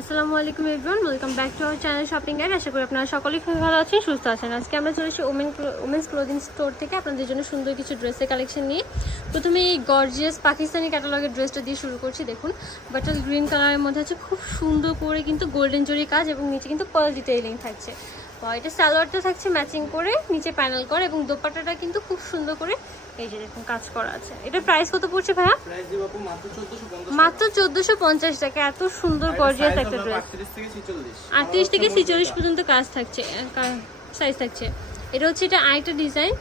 আসসালামু আলাইকুম everyone, welcome back to our channel shopping guide. আশা করি আপনারা সকলেই খুব ভালো আছেন, সুস্থ আছেন। আজকে আমরা চলে এসেছি ওমেন্স ক্লোদিং স্টোর থেকে আপনাদের জন্য সুন্দর কিছু ড্রেসের কালেকশন নিয়ে। প্রথমে এই গর্জিয়াস পাকিস্তানি ক্যাটালগের ড্রেসটা দিয়ে শুরু করছি। দেখুন, বাটাল গ্রিন কালারের মধ্যে আছে, খুব সুন্দর করে কিন্তু গোল্ডেন জরি কাজ এবং নিচে কিন্তু পার্ল ডিটেইলিং থাকছে। এটা সালোয়ারটা থাকছে ম্যাচিং করে, নিচে প্যানেল করে এবং দোপাট্টাটা কিন্তু খুব সুন্দর করে এই যে দেখুন কাজ করা আছে। এটার প্রাইস কত পড়ছে ভাইয়া? প্রাইস দিব আপু মাত্র 1450 টাকা। এত সুন্দর গর্জিয়াস একটা ড্রেস। 38 থেকে 46 পর্যন্ত কাজ থাকছে, সাইজ থাকছে। এটা হচ্ছে এটা আরেকটা ডিজাইন।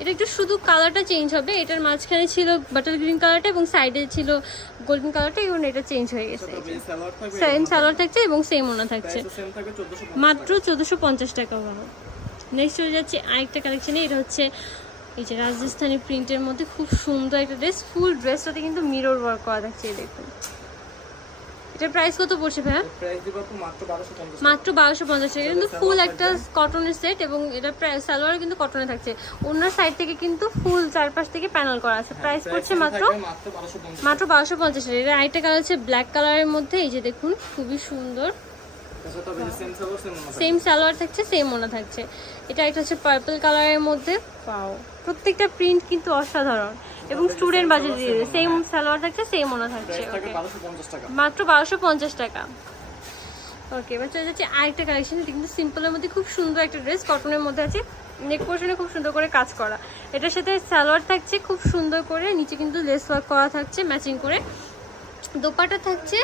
এটা একটু শুধু কালারটা চেঞ্জ হবে। এটার মাঝখানে ছিল বাটার গ্রিন কালারটা এবং সাইডে ছিল গোল্ডেন কালারটা, এবং এটা চেঞ্জ হয়ে গেছে। সেম সালোয়ার থাকছে এবং সেম ওনা থাকছে, মাত্র 1450 টাকা। নেক্সট হয়ে যাচ্ছে আরেকটা কালেকশনে। এটা হচ্ছে এই যে রাজস্থানি প্রিন্টের মধ্যে খুব সুন্দর একটা ড্রেস। ফুল ড্রেসটাতে কিন্তু মিরর ওয়ার্ক করা থাকছে, দেখুন। এটার প্রাইস কত পড়ছে ভাইয়া? মাত্র 1250 টাকা। কিন্তু ফুল একটা কটনের সেট এবং এটা সালোয়ার কিন্তু কটনে থাকছে। অন্য সাইড থেকে কিন্তু ফুল চারপাশ থেকে প্যানেল করা আছে। প্রাইস পড়ছে মাত্র 1250 টাকা। এটা আরেকটা কালার হচ্ছে ব্ল্যাক কালারের মধ্যে, এই যে দেখুন খুবই সুন্দর। সেম সালোয়ার থাকছে, সেম ওনা থাকছে। এটা একটা হচ্ছে পার্পল কালারের মধ্যে। পাও প্রত্যেকটা প্রিন্ট কিন্তু অসাধারণ এবং স্টুডেন্ট বাজেট দিয়ে সেম সালোয়ার থাকছে, সেম ওনা থাকছে, মাত্র 1250 টাকা। ওকে, এবার চলে যাচ্ছে আরেকটা কালেকশন। এটা কিন্তু সিম্পলের মধ্যে খুব সুন্দর একটা ড্রেস, কটনের মধ্যে আছে। নেক পোর্শনে খুব সুন্দর করে কাজ করা। এটার সাথে সালোয়ার থাকছে খুব সুন্দর করে, নিচে কিন্তু লেস ওয়ার্ক করা থাকছে ম্যাচিং করে। দোপাট্টা থাকছে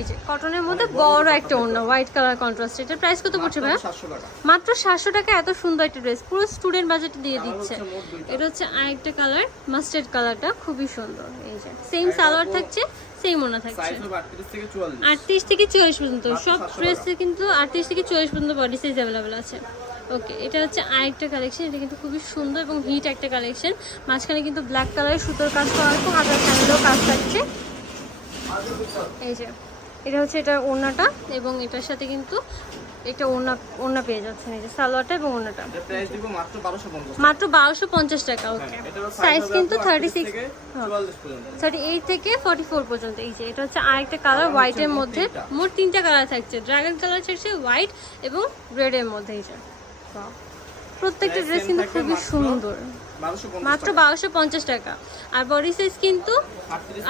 এই যে কটনের মধ্যে বড় একটা ওড়না, হোয়াইট কালার কন্ট্রাস্ট। এটার প্রাইস কত পড়ছে ভাই? মাত্র 700 টাকা। এত সুন্দর একটা ড্রেস, পুরো স্টুডেন্ট বাজেট দিয়ে দিচ্ছে। এটা হচ্ছে আরেকটা কালার, মাস্টার্ড কালারটা খুবই সুন্দর। এই যে সেম সালোয়ার থাকছে, সেম ওনা থাকছে। 38 থেকে 44 পর্যন্ত সব ড্রেসে কিন্তু 38 থেকে 44 পর্যন্ত বডি সাইজ অ্যাভেলেবেল আছে। ওকে, এটা হচ্ছে আরেকটা কালেকশন। এটা কিন্তু খুবই সুন্দর এবং হিট একটা কালেকশন। মাঝখানে কিন্তু ব্ল্যাক কালারের সুতোর কাজ করা আছে, হাতার প্যানেলেও কাজ থাকছে। এই যে এটা হচ্ছে এটা ওড়নাটা এবং এটার সাথে কিন্তু একটা ওড়না পেয়ে যাচ্ছেন, এই যে সালোয়ারটা এবং ওড়নাটা। মাত্র 1250 টাকা। ওকে, সাইজ কিন্তু 38 থেকে 44 পর্যন্ত। এই যে এটা হচ্ছে আরেকটা কালার হোয়াইটের মধ্যে। মোট 3টা কালার থাকছে, ড্রাগন কালার থাকছে, হোয়াইট এবং রেডের মধ্যে। এই যে প্রত্যেকটা ড্রেস কিন্তু খুবই সুন্দর, মাত্র 1250 টাকা। আর বডি সাইজ কিন্তু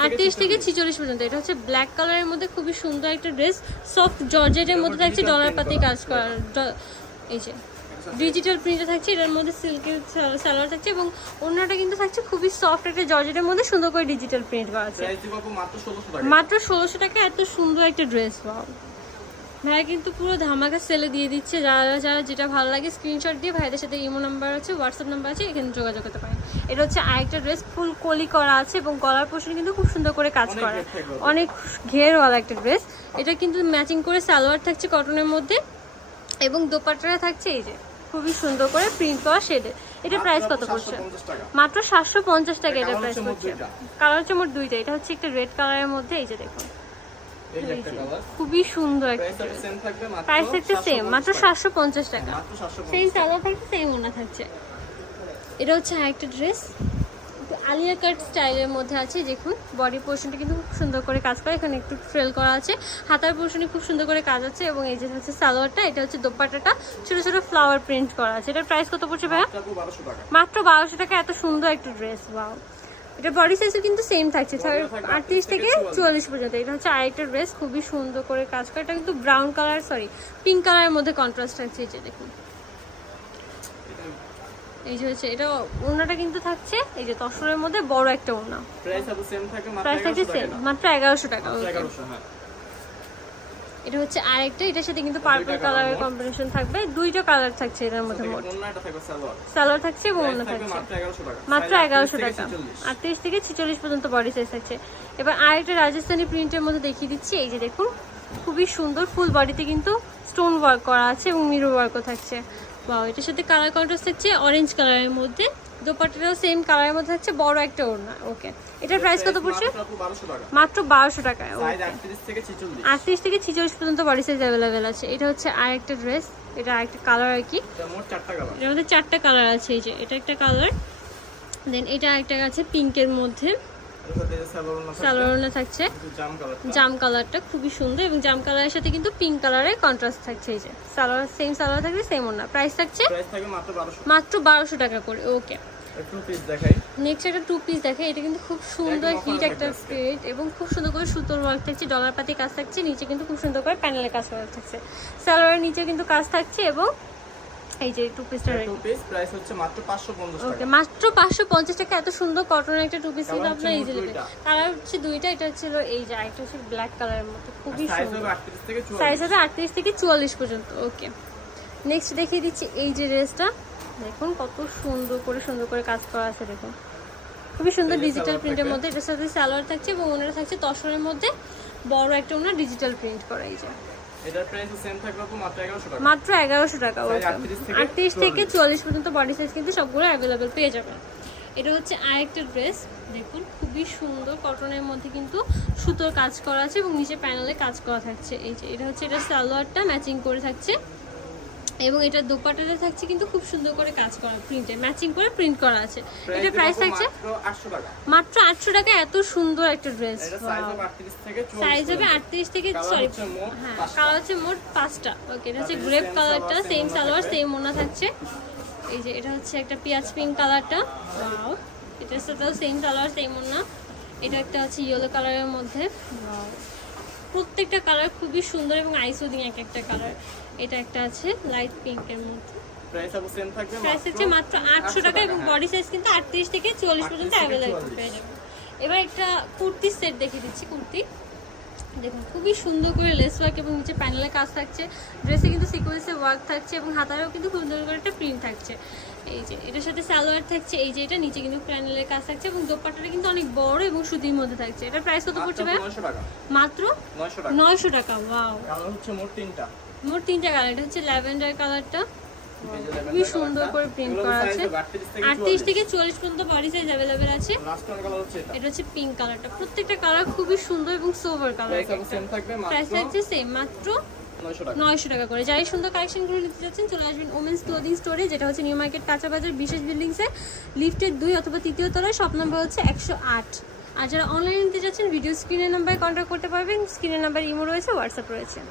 38 থেকে 46 পর্যন্ত। এটা হচ্ছে ব্ল্যাক কালারের মধ্যে খুবই সুন্দর একটা ড্রেস, সফট জর্জেটের মধ্যে থাকছে, ডলার পাতি কাজ করা। এই যে ডিজিটাল প্রিন্টে থাকছে, এটার মধ্যে সিল্কের সালোয়ার থাকছে এবং ওড়নাটা কিন্তু থাকছে খুবই সফট একটা জর্জেটের মধ্যে, সুন্দর করে ডিজিটাল প্রিন্ট করা আছে। মাত্র 1600 টাকা। এত সুন্দর একটা ড্রেস। ওয়াও, ভাইয়া কিন্তু পুরো ধামাকা সেলে দিয়ে দিচ্ছে। যারা যারা যেটা ভালো লাগে স্ক্রিনশট দিয়ে ভাইদের সাথে ইমো নাম্বার আছে, হোয়াটসঅ্যাপ নাম্বার আছে, এখানে যোগাযোগ করতে পারেন। এটা হচ্ছে আরেকটা ড্রেস, ফুল কলি করা আছে এবং গলার পোর্শন কিন্তু খুব সুন্দর করে কাজ করা, অনেক ঘেরওয়ালা একটা ড্রেস। এটা কিন্তু ম্যাচিং করে সালোয়ার থাকছে কটনের মধ্যে এবং দোপাট্টাটা থাকছে এই যে খুবই সুন্দর করে প্রিন্ট করা শেডে। এটা প্রাইস কত পড়ছে? মাত্র 750 টাকা। এটা প্রাইস পড়ছে। কালার হচ্ছে মোট দুইটা। এটা হচ্ছে একটা রেড কালারের মধ্যে, এই যে দেখুন খুবই সুন্দর একটা প্রাইস থাকছে সেম, মাত্র 750 টাকা। সেম সালোয়ার থাকছে, সেম ওড়না থাকছে। এটা হচ্ছে আরেকটা ড্রেস, আলিয়া কাট স্টাইলের মধ্যে আছে। দেখুন বডি পোর্শনটা কিন্তু খুব সুন্দর করে কাজ করে, এখানে একটু ফ্রেল করা আছে, হাতার পোর্শনে খুব সুন্দর করে কাজ আছে এবং এই যে হচ্ছে সালোয়ারটা। এটা হচ্ছে দোপাট্টাটা ছোট ছোট ফ্লাওয়ার প্রিন্ট করা আছে। এটার প্রাইস কত পড়ছে ভাইয়া? মাত্র 1200 টাকা। এত সুন্দর একটা ড্রেস। ওয়াও, এটা বডি সাইজও কিন্তু সেম থাকছে, 38 থেকে 44 পর্যন্ত। এটা হচ্ছে আরেকটা ড্রেস, খুবই সুন্দর করে কাজ করে। এটা কিন্তু ব্রাউন কালার, পিঙ্ক কালারের মধ্যে কন্ট্রাস্ট থাকছে। এই যে দেখুন, এই যে হচ্ছে এটা ওড়নাটা কিন্তু থাকছে এই যে তসরের মধ্যে বড় একটা ওড়না। প্রাইস থাকছে সেম, মাত্র 1100 টাকা। এটা হচ্ছে আরেকটা, এটার সাথে কিন্তু পার্পল কালারের কম্বিনেশন থাকবে। দুইটা কালার থাকছে এটার মধ্যে, মোট সালোয়ার থাকছে এবং ওড়না থাকছে, মাত্র 1100 টাকা। 38 থেকে 46 পর্যন্ত বডি সাইজ থাকছে। এবার আরেকটা রাজস্থানি প্রিন্টের মধ্যে দেখিয়ে দিচ্ছি। এই যে দেখুন খুবই সুন্দর, ফুল বডিতে কিন্তু স্টোন ওয়ার্ক করা আছে এবং মিরর ওয়ার্কও থাকছে। বাহ, এটার সাথে কালার কন্ট্রাস্ট থাকছে অরেঞ্জ কালারের মধ্যে। দোপাট্টাটাও সেম কালারের মধ্যে থাকছে, বড় একটা ওড়না। ওকে, এটার প্রাইস কত পড়ছে? মাত্র 1200 টাকা। 38 থেকে 46 পর্যন্ত বডি সাইজ অ্যাভেলেবেল আছে। এটা হচ্ছে আরেকটা ড্রেস, এটা আরেকটা কালার আর কি। এর মধ্যে 4টা কালার আছে। এই যে এটা একটা কালার, দেন এটা একটা আছে পিঙ্কের মধ্যে, সালোয়ার থাকছে জাম কালারটা খুবই সুন্দর এবং জাম কালারের সাথে কিন্তু পিঙ্ক কালারের কন্ট্রাস্ট থাকছে। এই যে সালোয়ার সেম সালোয়ার থাকছে সেম ওড়না। প্রাইস থাকছে মাত্র 1200 টাকা করে। ওকে নেক্সট একটা 2 পিস দেখাই। এটা কিন্তু খুব সুন্দর হিট একটা প্রিন্ট এবং খুব সুন্দর করে সুতোর ওয়ার্ক থাকছে, ডলার পাতি কাজ থাকছে, নিচে কিন্তু খুব সুন্দর করে প্যানেলের কাজ করা থাকছে। সালোয়ারের নিচে কিন্তু কাজ থাকছে এবং এই যে 2 পিসটা প্রাইস হচ্ছে মাত্র 550 টাকা। ওকে মাত্র 550 টাকা। এত সুন্দর কটনের একটা 2 পিস কিন্তু আপনারা ইজিলি পেয়ে। কালার হচ্ছে দুইটা, এটা ছিল এই যে একটা হচ্ছে ব্ল্যাক কালারের মতো খুবই সুন্দর। সাইজ হবে 38 থেকে 44 পর্যন্ত। ওকে নেক্সট দেখিয়ে দিচ্ছি এই যে ড্রেসটা, দেখুন কত সুন্দর করে কাজ করা আছে। দেখুন খুবই সুন্দর ডিজিটাল প্রিন্টের মধ্যে। এটার সাথে সালোয়ার থাকছে এবং ওনারা থাকছে তসরের মধ্যে বড় একটা ওনার ডিজিটাল প্রিন্ট করা। এই যে এটার প্রাইস সেম থাকবে মাত্র 1100 টাকা। ওকে 38 থেকে 44 পর্যন্ত বডি সাইজ কিন্তু সবগুলো अवेलेबल পেয়ে যাবেন। এটা হচ্ছে আরেকটা ড্রেস, দেখুন খুবই সুন্দর কটনের মধ্যে কিন্তু সুতোর কাজ করা আছে এবং নিচে প্যানেলে কাজ করা থাকছে। এই যে এটা হচ্ছে এটা সালোয়ারটা ম্যাচিং করে থাকছে এবং এটা দোপাট্টাতে থাকছে কিন্তু খুব সুন্দর করে কাজ করা প্রিন্টে ম্যাচিং করে প্রিন্ট করা আছে। এটা প্রাইস থাকছে মাত্র 800 টাকা। এত সুন্দর একটা ড্রেস, সাইজ হবে 38 থেকে হ্যাঁ কালার হচ্ছে মোট 5টা। ওকে এটা হচ্ছে গ্রেপ কালারটা, সেম সালোয়ার সেম ওড়না থাকছে। এই যে এটা হচ্ছে একটা পিয়াজ পিঙ্ক কালারটা, ওয়াও এটার সাথেও সেম সালোয়ার সেম ওড়না। এটা একটা হচ্ছে ইয়েলো কালারের মধ্যে, ওয়াও প্রত্যেকটা কালার খুবই সুন্দর এবং আইসোদিং এক একটা কালার। এটা একটা আছে লাইট পিঙ্কের মধ্যে। প্রাইস হচ্ছে মাত্র 800 টাকা এবং বডি সাইজ কিন্তু 38 থেকে 44 পর্যন্ত अवेलेबल পেয়ে যাবেন। এবার একটা কুর্তি সেট দেখিয়ে দিচ্ছি। কুর্তি দেখুন খুবই সুন্দর করে লেস ওয়ার্ক এবং নিচে প্যানেলের কাজ থাকছে। ড্রেসে কিন্তু সিকোয়েন্সের ওয়ার্ক থাকছে এবং হাতারেও কিন্তু খুব সুন্দর করে একটা প্রিন্ট থাকছে। এই যে এটার সাথে সালোয়ার থাকছে, এই যে এটা নিচে কিন্তু প্যানেলের কাজ থাকছে এবং দোপাট্টাটা কিন্তু অনেক বড় এবং সুতির মধ্যে থাকছে। এটার প্রাইস কত পড়ছে ভাই? মাত্র 900 টাকা। ওয়াও কালার হচ্ছে মোট 3টা কালার। এটা হচ্ছে ল্যাভেন্ডার কালারটা, খুবই সুন্দর করে প্রিন্ট করা আছে। 38 থেকে 44 পর্যন্ত বডি সাইজ अवेलेबल আছে। এটা হচ্ছে পিঙ্ক কালারটা। প্রত্যেকটা কালার খুবই সুন্দর এবং সোভার কালার। প্রাইস থাকছে সেম মাত্র 900 টাকা করে। যাই সুন্দর কালেকশনগুলো নিতে যাচ্ছেন চলে আসবেন ওমেন্স ক্লোদিং স্টোরে, যেটা হচ্ছে নিউ মার্কেট কাঁচা বাজার বিশেষ বিল্ডিংসে লিফটের 2 অথবা 3য় তলায়, শপ নাম্বার হচ্ছে 108। আর যারা অনলাইনে নিতে যাচ্ছেন ভিডিও স্ক্রিনের নাম্বারে কন্ট্যাক্ট করতে পারবেন। স্ক্রিনের নাম্বার ইমো রয়েছে, হোয়াটসঅ্যাপ রয়েছে।